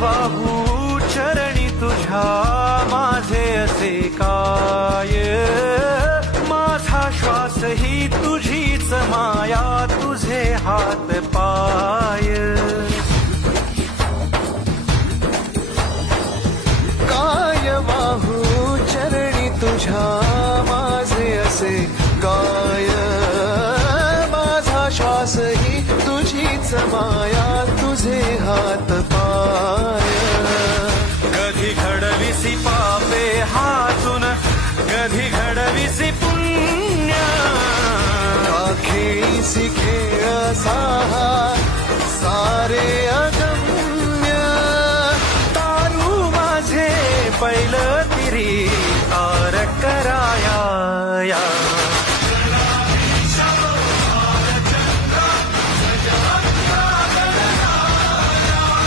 वाहू चरणी तुझ्या माझे असे काय, माझा श्वास ही तुझीच माया, तुझे हात पाय. काय वाहू चरणी तुझ्या माझे असे काय, माझा श्वास ही तुझीच माया, तुझे हात